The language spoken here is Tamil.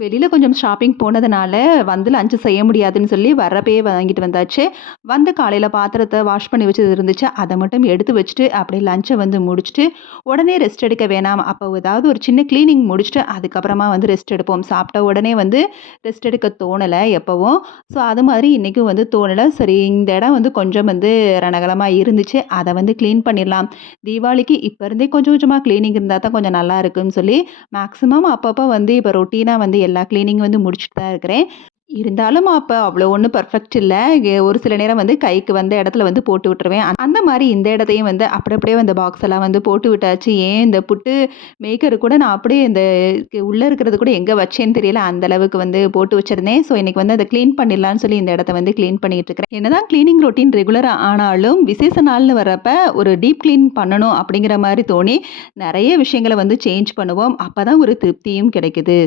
வெளியில கொஞ்சம் ஷாப்பிங் போனதுனால, வந்து லஞ்ச் செய்ய முடியாதுன்னு சொல்லி வர்றப்பயே வாங்கிட்டு வந்தாச்சு. வந்து காலையில பாத்திரத்த வாஷ் பண்ணி வச்சது இருந்துச்சு. அத மட்டும் எடுத்து வச்சுட்டு, அப்படியே லஞ்ச வந்து முடிச்சுட்டு, உடனே ரெஸ்ட் எடுக்க வேணாம். அப்போ ஏதாவது ஒரு சின்ன கிளீனிங் முடிச்சுட்டு, அதுக்கப்புறமா வந்து ரெஸ்ட் எடுப்போம். சாப்பிட்ட உடனே வந்து ரெஸ்ட் எடுக்க தோணல எப்பவும். ஸோ, அது மாதிரி இன்னைக்கும் வந்து தோணல. சரி இந்த இடம் வந்து கொஞ்சம் வந்து ரணகலமா இருந்துச்சு. அத வந்து கிளீன் பண்ணிடலாம். தீபாவளிக்கு இப்ப இருந்தே கொஞ்சம் கொஞ்சமா கிளீனிங் இருந்தா தான் கொஞ்சம் நல்லா இருக்குன்னு சொல்லி மேக்ஸிமம் அப்பப்ப வந்து இப்ப ரொட்டீனா வந்து எல்லா கிளீனிங் வந்து முடிச்சுட்டு தான் இருக்கிறேன். இருந்தாலும் அப்ப அவ்வளோ ஒண்ணும் பெர்ஃபெக்ட் இல்ல. ஒரு சில நேரம் வந்து கைக்கு வந்த இடத்துல வந்து போட்டு விட்டுருவேன். அந்த மாரி இந்த இடத்தையும் வந்து அப்படி அப்படியே அந்த பாக்ஸ் எல்லாம் வந்து போட்டு விட்டாச்சு. ஏன் இந்த புட்டு மேக்கர் கூட நான் அப்படியே இந்த உள்ள இருக்கிறது கூட எங்க வச்சேன்னு தெரியல. அந்த அளவுக்கு வந்து போட்டு வச்சிருந்தேன். ஸோ இன்னைக்கு வந்து அத கிளீன் பண்ணிடலான்னு சொல்லி இந்த இடத்த வந்து கிளீன் பண்ணிட்டு இருக்கிறேன். என்னதான் கிளீனிங் ரொட்டீன் ரெகுலரா ஆனாலும், விசேஷ நாள்னு வர்றப்ப ஒரு டீப் கிளீன் பண்ணணும் அப்படிங்கிற மாரி தோணி, நெறைய விஷயங்கள வந்து சேஞ்ச் பண்ணுவோம். அப்பதான் ஒரு திருப்தியும் கிடைக்குது.